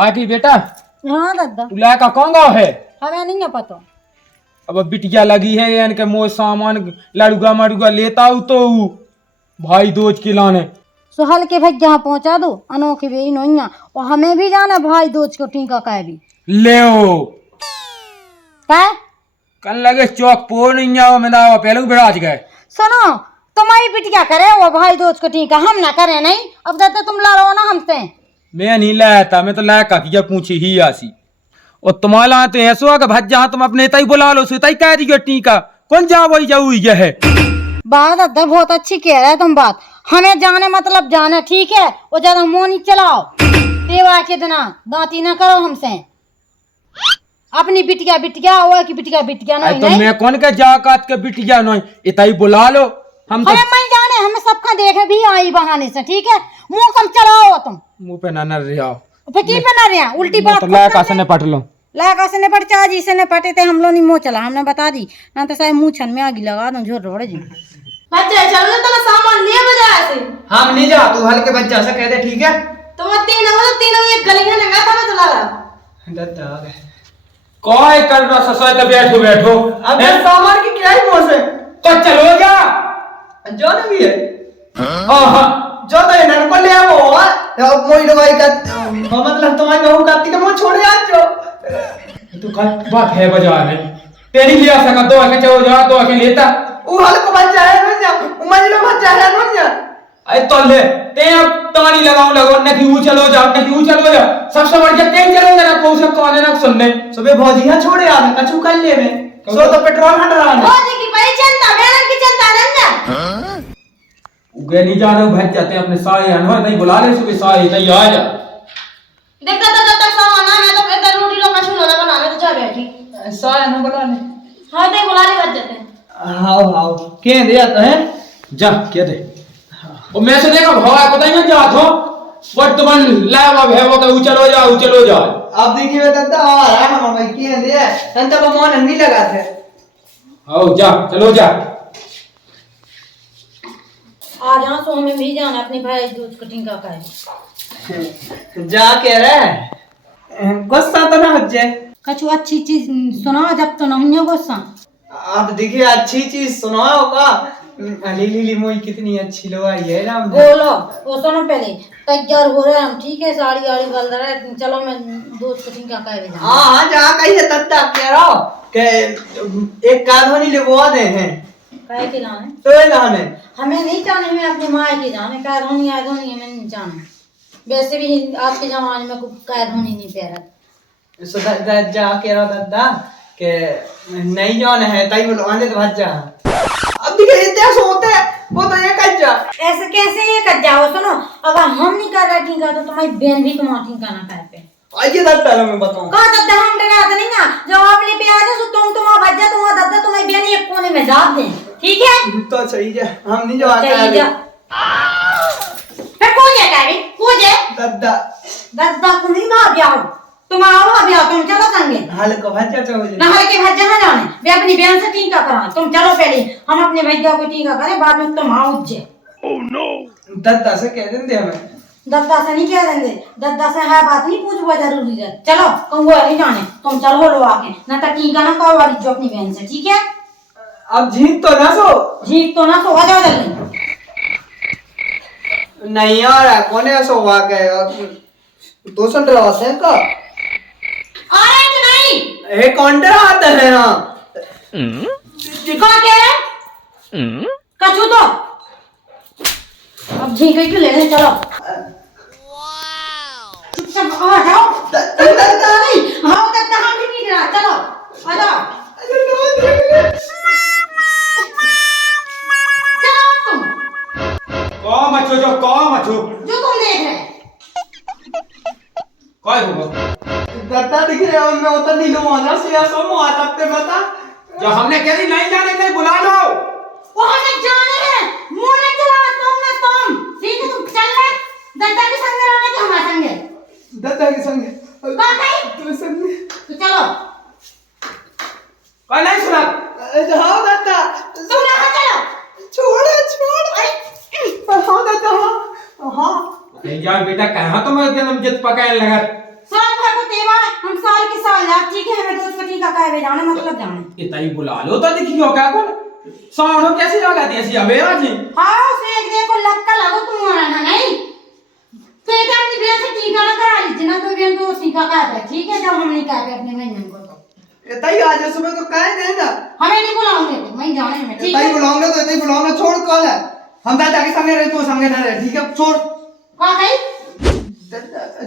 आती बेटा। हाँ दादा। तू लाया का कौन गाँव है? हमें नहीं है पता। अब बिटिया लगी है यानी के मोह सामान लड़ुआ मड़ुआ लेता हूँ तो भाई दोज के लाने सुहल के भाई जहाँ पहुँचा दो अनोखे भी नोइया और हमें भी जाना भाई दोज को टीका का भी ले क्या कल लगे चौक पोर नहीं आओ मैं दावा पहले बिराज गए। सुनो तुम्हारी बिटिया करे वो भाई दोज को टीका हम ना करे नहीं। अब दादा तुम ला लो ना हमसे। मैं नहीं लाया था, मैं तो लाया का किया पूछी ही आसी और तुम्हारा आते हैं सो भज जहाँ तुम अपने तई बुला लो सुई कह दी टीका कौन जा वही जाऊ यह है बात दादा बहुत अच्छी कह रहे तुम बात। हमें जाने मतलब जाना ठीक है और ज्यादा मुंह नहीं चलाओ। देवा के दिना दांती ना करो हमसे। अपनी बिटिया बिटिया वो की बिटिया बिटिया नहीं। तो मैं कौन के जा काट के बिटिया नहीं इतई बुला लो हम तो हमें जाने हमें सबका देखे भी आई बहाने से ठीक है। मुंह कम चलाओ तुम मुंह पे ना रहा पे की पे ना रहा उल्टी बात तो ला का से पट लो लागा से ने पट चाजी से ने पटे थे हम लोग नहीं मुंह चला हमने बता दी ना तो शायद मुंह छन में आगी लगा दूं झोर रोड़े जी। बच्चे चलो तो सामान लिए बाजार से। हम नहीं जा तू हल्के बच्चा से कह दे ठीक है। तुम तीनों एक गली में लगा था मैं तो लाला दत्ता आ गए काय कर रहा ससुर तो बैठो बैठो अब सामान की क्या ही मोसे तो चलो जा जो ना भी है हां जो तो इधर को ले आओ अब मोई दवाई का मतलब तुम्हारी बहू का ती मो छोड़ आ जो तो का बात है बाजार में तेरी लिया सका दो के चलो जा दो के लेता वो हल्को बच्चा है ना उमजलो बच्चा है ना अरे तो ले ते अब तानी लगाओ न कि ऊ चलो जा सबसे बढ़िया ते चलो ना को से कौन ना सुनने सुबह भौजिया छोड़े आ कछु कर ले में सो तो पेट्रोल हट रहा है भौजी की बड़ी चिंता बहन की चिंता नहीं उगे नहीं जा रहे भज जाते अपने साए अनवा नहीं बुला ले सुबह साए नहीं आ जा देखता तो जब तक सामान ना मैं तो इधर रोटी लो कछु ना बनाने तो जा बैठी ऐसा है ना बुला ले हां दे बुला ले बच जाते हां हां के दे आता है जा क्या दे और मैं से देखा भवा पता ही नहीं जात हो वर्तमान लावा भेवो का उचलो जा अब देखिए दादा आ रहा है हम भाई के दे तंता को मन नहीं लगा थे आओ जा चलो जा आ जा सो हमें भी जाना अपने भाई दूध कटिंग का है जा के रे गुस्सा तो ना हो जाए कछु अच्छी चीज सुनाओ जब तो नहीं हो गुस्सा। आप देखिए अच्छी चीज सुनाओ का लीली मोई कितनी अच्छी लगवाई है राम बोलो वो सुनो पहले तैयार हो रहे हैं हम ठीक है साड़ी आड़ी गल रहे चलो मैं दूध कटिंग का कह हां हां जा कहीं तत्ता कह रहा के एक काधोनी ले वो दे हैं काहे के लाने तो लाने हमें नहीं जाने में अपनी माँ की जाने काय धोनी आय धोनी हमें नहीं जाने वैसे भी आज के जमाने में कोई काय धोनी नहीं पैरत सो जा के रहा दादा के नहीं जान है ताई बोलो आने तो भाग जा अब देखिए इतना सोते वो तो ये कर जा ऐसे कैसे ये कर जाओ सुनो अगर हम नहीं कर रहे ठीक है तो तुम्हारी बहन भी तुम्हारा ठीक करना काय पे आइए दादा मैं बताऊं कहां दादा हम डरा तो नहीं ना जब अपने पे आ जा तो तुम भज जा तुम्हारा दादा तुम्हारी बहन एक कोने में जाप दे ठीक है तो सही है हम नहीं जो आता चाहिए जा फिर कौन जाता है कौन है दादा दादा को नहीं ना ब्याह तुम आओ अभी आओ तुम चलो संगे हाल को भाग जा चलो ना हर के भज जाना जाने वे अपनी बहन से टीका करा तुम चलो पहले हम अपने भैया को टीका करें बाद में तुम आओ जे ओह नो दादा से कह देंगे हमें दद्दा से नहीं कह देंगे दद्दा से है बात नहीं पूछवा जरूरी है चलो कहूँ नहीं जाने तुम चलो लो आके ना तो टीका ना कहो वाली जो अपनी बहन से ठीक है। अब झीक तो ना सो आ जाओ जल्दी नहीं आ रहा कोने सो आ गए दो सौ डरा से का आ रहे कि नहीं ए कौन डरा आता है ना कौन कह रहे कछु तो अब झीक क्यों लेने चलो चुपचाप आ जाओ दादा नहीं हाँ दद्दा हम भी नहीं रहा चलो आ जाओ चलो तुम कौन मचो जो तुम देख रहे काय होगा दादा दिख रहे हो मैं उतर नहीं लूंगा से या सो मो आता पे बता जो हमने कह दी नहीं जाने नहीं बुला लो वो हमें जाने हैं मुंह नहीं चला तुम ठीक है तुम चल रहे दद्दा के संग रहने के हमारे संगे दादा के संग कौन कहीं तू संग तो चलो काय नहीं सुना हाँ दादा तुम यहाँ चलो छोड़ हाँ दादा हाँ नहीं जा बेटा कहाँ तुम एकदम जित पकाए लगा सब हमें जाने मतलब जाने। इतना ही बुला लो तो दिखियो क्या कौन साउंड कैसी लगाती ऐसी अबे बाजी। हाँ से देखो लक्का लगो तुम्हारा ना नहीं पेट अपनी बेटे से टीका ना करा लीजिए ना तो बेन तो सीखा का है ठीक है जब हम नहीं कहते अपने भाई को तो इतना ही आज सुबह तो कहे देना हमें नहीं बुलाओगे तो मैं जाने में ठीक इतना ही है बुलाऊंगा तो इतना ही बुलाऊंगा छोड़ कॉल है हम दादा के संगे रहे तू संगे ना रहे ठीक है छोड़ का गई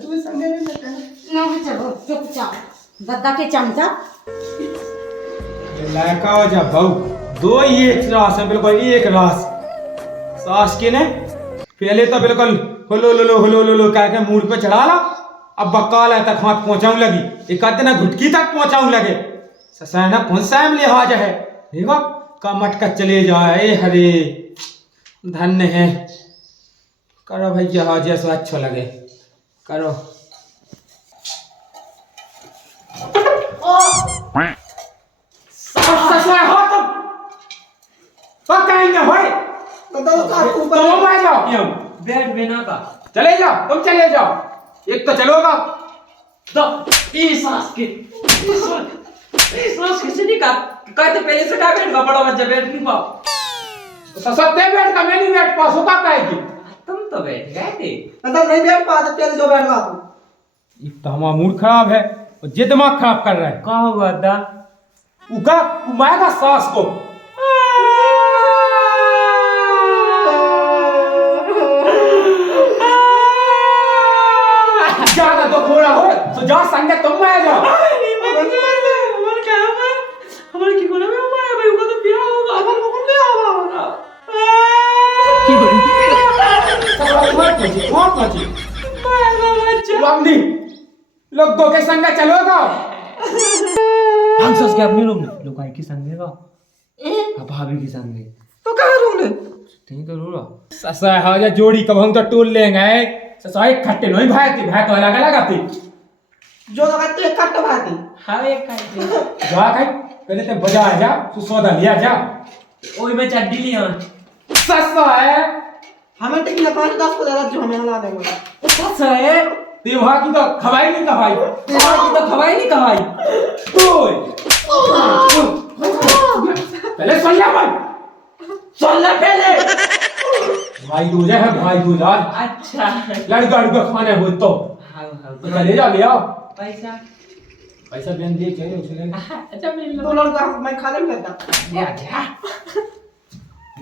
तू संगे रहे बेटा ना चलो चुपचाप दद्दा के चमचा लड़का हो जा बहु दो ही एक रास है बिल्कुल एक रास सास के ने पहले तो बिल्कुल हुलो कह के मूड पे चढ़ा ला अब बक्काल है तक हाथ पहुंचाऊं लगी एक आधे ना घुटकी तक पहुंचाऊं लगे ससाना कौन सा लिहाज है देखो कमट का चले जाए हरे धन्य है करो भाई जहाज ऐसा अच्छा लगे करो ससुर हो तुम पकाएंगे होए तुम आ जाओ क्यों बैठ बिना का चले जाओ तुम चले जाओ एक तो चलोगा तो इस सांस किसी नहीं का कहते पहले से का बैठ का बड़ा बच्चा बैठ नहीं पाओ ससुर ते बैठ का मैं नहीं बैठ पाऊँ का कहेगी तुम तो बैठ गए थे मतलब नहीं बैठ पाते पहले जो बैठ रहा तू एक तो हमारा मूड खराब है और ये दिमाग खराब कर रहा है कहाँ हुआ दा उका उमाएगा सास को ज्यादा तो थोड़ा हो तो जा संगे तुम आ जाओ हमारे की कोने में हुआ है भाई वो तो बिया होगा हमारे को कौन ले आवा लोगों के संग चलोगा हम सस के अपने रूम में लोग आई की संगे का अब भाभी की संगे तो कहां रूम ले नहीं तो रो रहा ससा हाँ या जोड़ी कब हम तो टोल लेंगे ससा एक खट्टे नहीं भाई तो अलग अलग आती जो लगाते कट भाती हाँ एक खाई जा खाई पहले ते बजा आ जा तू सौदा लिया जा ओए मैं चड्डी लिया ससा है हमें टिक लगा 10 को ज्यादा जो हमें ला देंगे सच है ते वहां की तो खवाई नहीं खवाई तेरा की तो खवाई नहीं खवाई ओए पहले सुन ले भाई सुन ले पहले भाई दूजा है भाई दूजा अच्छा लड़का लड़का खाने हो तो हाँ तो ले जा ले आओ पैसा पैसा बेन दे चाहिए उसे ले अच्छा मिल दो लड़का मैं खा लेंगे ना ले आ जा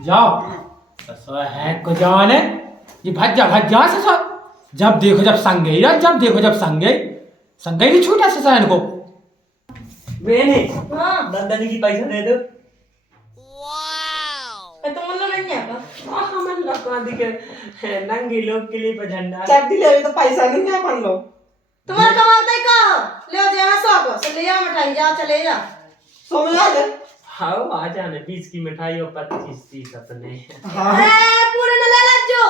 जाओ ससुर है को जाने ये भज जा ससुर जब देखो जब संगे या जब देखो जब संगे संगे नहीं छूटा ससुर इनको मैंने हां दादाजी की पैसा दे दो तो मन नहीं है का हमें लगा दिखे नंगे लोग के लिए पर झंडा चड्डी ले तो पैसा नहीं है अपन लो तुम्हारे कमाते का ले जा सौ को से ले आ मिठाई जा चले जा सो में आ जा हाँ आ जाने 20 की मिठाई और 25-30 अपने हां पूरे न ले ला जो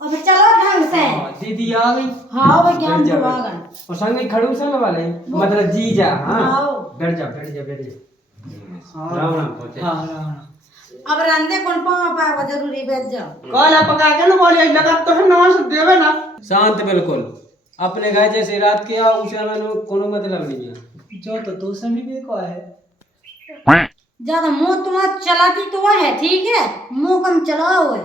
अब चलो ढंग से दीदी आ गई हाँ भाई क्या हम आ गए और संग खड़ूस वाले मतलब जीजा हाँ आओ। बैठ जा राम राम पहुंचे हां अब रंदे कौन पावा जरूरी बैठ जाओ कॉल पका के ना बोलिए लगा तो है नवाज देवे ना शांत बिल्कुल अपने घर जैसे रात के आओ उसे मैंने कोनो मतलब नहीं है जो तो तू से भी को है ज्यादा मुंह तुम्हारा चलाती तो वह है ठीक है मुंह कम चलाओ है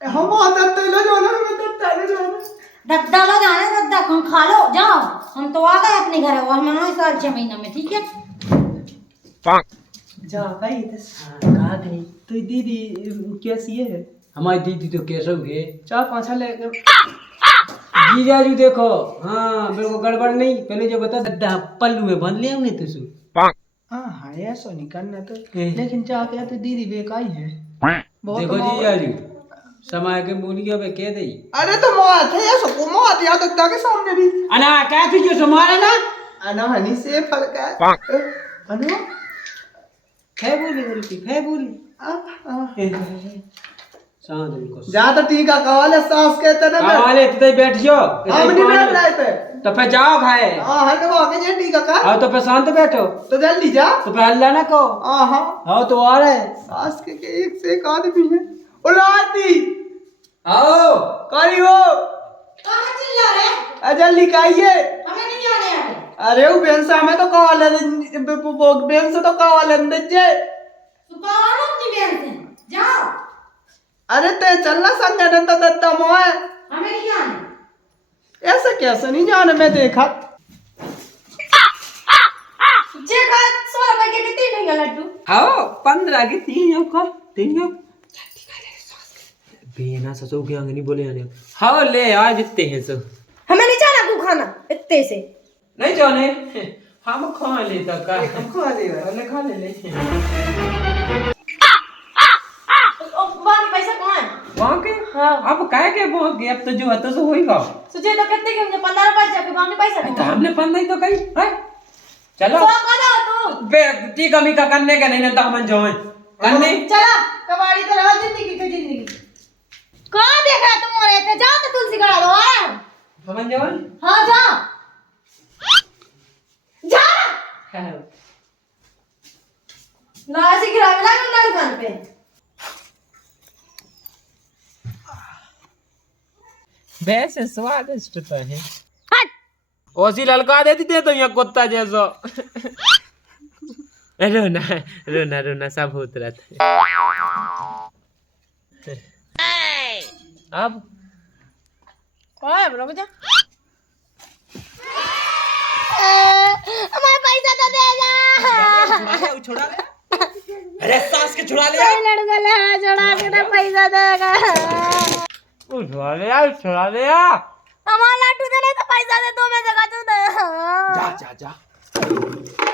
हम आता तेलो जो ना मैं तो तेलो जो ना दद्दा लो जाने दद्दा हम खा लो जाओ हम तो आ गए अपने घर और हमारे साल 6 महीना में ठीक है जा भाई कहा गई तो दीदी कैसी है हमारी दीदी तो कैसे हुए 4-5 लेके जीजाजू देखो हाँ बिल्कुल गड़बड़ नहीं पहले जो बता दद्दा पल्लू में बांध लिया हमने तुझे हाँ ऐसा नहीं करना तो लेकिन जाके तो दीदी बेकाई है देखो जीजाजू समय के बोलिए अब कह दे अरे तो मौत है ऐसा को मौत या तो के सामने भी अना क्या तुझे समारा ना अना हनी से फल का अनु है बोली शांत बिल्कुल जा तो टीका कवाले सास कहते ना वाले इतने बैठ जाओ हम नहीं बैठ रहे थे तो फिर जाओ खाए हां हट वो आगे जे टीका का आओ तो फिर शांत बैठो तो जल्दी जा तो फिर अल्लाह ना कहो हां आओ तो आ रहे सास के एक से एक आदमी है उलाती आओ करी हो कहां चिल्ला रहे जल्दी खाइए हमें नहीं जाने आते अरे वो बेन से हमें तो कॉल है वो बेन से तो कॉल है जे तू कहाँ हो अपनी बहन से जाओ अरे ते चलना संग ने तो दद्दा मोए हमें नहीं जाना ऐसे कैसे नहीं जाने मैं देखा जे का 100 रुपए के कितने नहीं लड्डू आओ 15 के 3 हो का 3 हो बेना ससो के अंगनी बोले आने हाँ ले आ जितते हैं सो हमें नहीं जाना तू खाना इतने से नहीं जाने हम खा लेता का हम खा ले ले खा ले बाकी पैसा कहाँ है वहाँ के हाँ अब काहे के वहाँ के अब तो जो है तो सो होएगा तुझे तो कितने के मुझे 15 रुपए जाके बाकी पैसा तो हमने 15 ही तो कही है चलो 100 करो तू बे ती कमी का करने के नहीं ना तो हम जाए करने चला कबाड़ी तो रहा जिंदगी की जिंदगी कहाँ देख रहा तुम और रहते जाओ तो तुलसी गड़ा दो हम जाए हाँ जा जा लाशी गिरा मिला कर दुकान पे वैसे स्वादिष्ट तो है ओसी ललका देती दे तो यहाँ कुत्ता जैसा रोना रोना रोना सब होत रहता है अब कौन है रुक जा हमारा पैसा तो दे जा छुड़ा ले अरे सास के छुड़ा ले लड़का ले छोड़ा के पैसा देगा छुड़ा ले यार छुड़ा ले यार हमारा लाटू दे नहीं तो पैसा दे दो मैं जगह तू दे जा जा जा